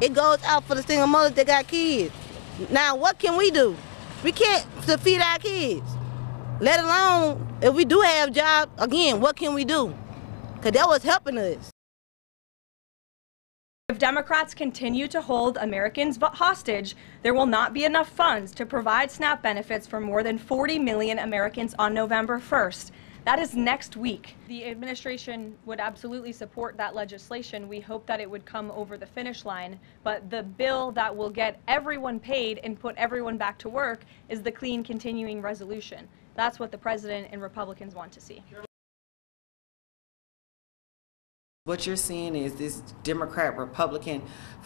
It goes out for the single mothers that got kids. Now, what can we do? We can't to feed our kids, let alone if we do have jobs. Again, what can we do? Because that was helping us. If Democrats continue to hold Americans hostage, there will not be enough funds to provide SNAP benefits for more than 40 million Americans on November 1st. That is next week. The administration would absolutely support that legislation. We hope that it would come over the finish line, but the bill that will get everyone paid and put everyone back to work is the clean continuing resolution. That's what the president and Republicans want to see. What you're seeing is this Democrat-Republican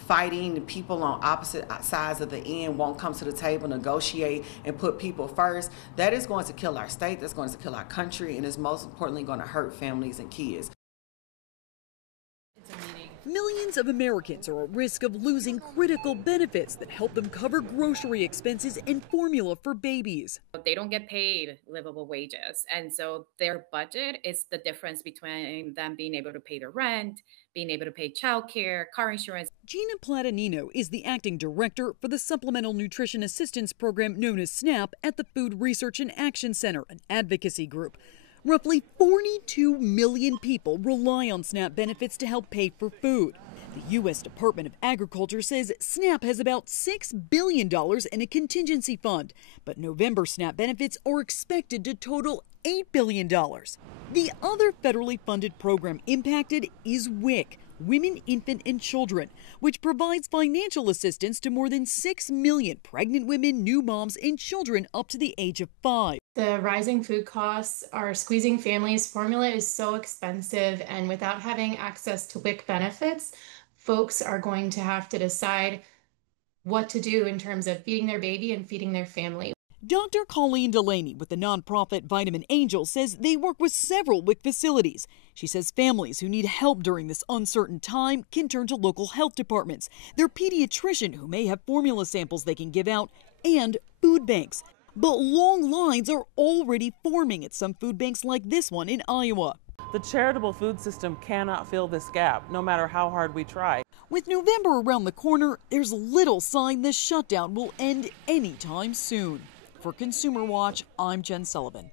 fighting. The people on opposite sides of the end won't come to the table, negotiate, and put people first. That is going to kill our state, that's going to kill our country, and is most importantly going to hurt families and kids. Millions of Americans are at risk of losing critical benefits that help them cover grocery expenses and formula for babies. They don't get paid livable wages, and so their budget is the difference between them being able to pay their rent, being able to pay childcare, car insurance. Gina Platanino is the acting director for the Supplemental Nutrition Assistance Program known as SNAP at the Food Research and Action Center, an advocacy group. Roughly 42 million people rely on SNAP benefits to help pay for food. The U.S. Department of Agriculture says SNAP has about $6 billion in a contingency fund, but November SNAP benefits are expected to total $8 billion. The other federally funded program impacted is WIC, Women, Infant, and Children, which provides financial assistance to more than 6 million pregnant women, new moms, and children up to the age of 5. The rising food costs are squeezing families. Formula is so expensive, and without having access to WIC benefits, folks are going to have to decide what to do in terms of feeding their baby and feeding their family. Dr. Colleen Delaney with the nonprofit Vitamin Angel says they work with several WIC facilities. She says families who need help during this uncertain time can turn to local health departments, their pediatrician who may have formula samples they can give out, and food banks. But long lines are already forming at some food banks like this one in Iowa. The charitable food system cannot fill this gap, no matter how hard we try. With November around the corner, there's little sign this shutdown will end anytime soon. For Consumer Watch, I'm Jen Sullivan.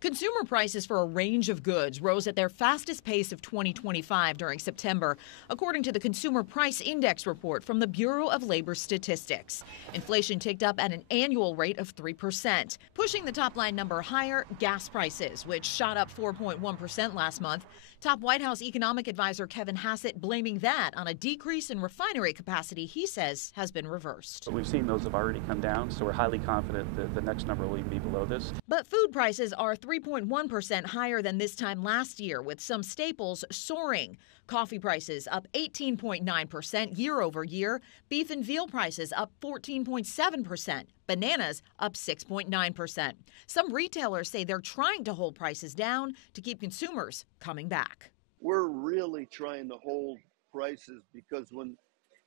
Consumer prices for a range of goods rose at their fastest pace of 2025 during September, according to the Consumer Price Index report from the Bureau of Labor Statistics. Inflation ticked up at an annual rate of 3%. Pushing the top line number higher, gas prices, which shot up 4.1% last month. Top White House economic advisor Kevin Hassett blaming that on a decrease in refinery capacity he says has been reversed. We've seen those have already come down, so we're highly confident that the next number will even be below this. But food prices are 3.1% higher than this time last year, with some staples soaring. Coffee prices up 18.9% year over year. Beef and veal prices up 14.7%. Bananas up 6.9%. Some retailers say they're trying to hold prices down to keep consumers coming back. We're really trying to hold prices because when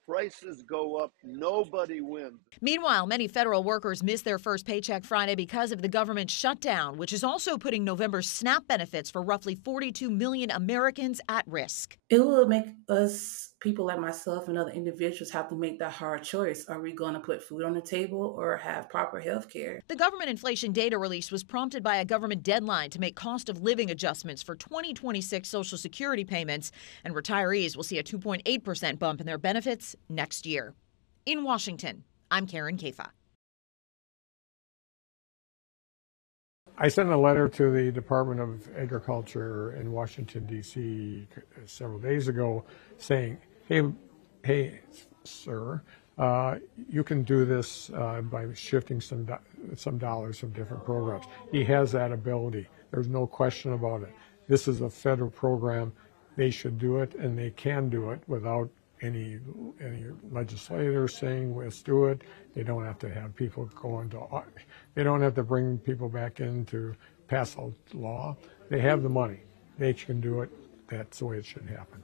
prices go up, nobody wins. Meanwhile, many federal workers missed their first paycheck Friday because of the government shutdown, which is also putting November's SNAP benefits for roughly 42 million Americans at risk. It will make us, people like myself and other individuals, have to make that hard choice. Are we going to put food on the table or have proper health care? The government inflation data release was prompted by a government deadline to make cost of living adjustments for 2026 Social Security payments, and retirees will see a 2.8% bump in their benefits next year. In Washington, I'm Karen Kafa. I sent a letter to the Department of Agriculture in Washington, D.C. several days ago saying, hey, sir, you can do this by shifting some dollars from different programs. He has that ability. There's no question about it. This is a federal program. They should do it, and they can do it without any legislators saying let's do it. They don't have to have people they don't have to bring people back in to pass a law. They have the money. They can do it. That's the way it should happen.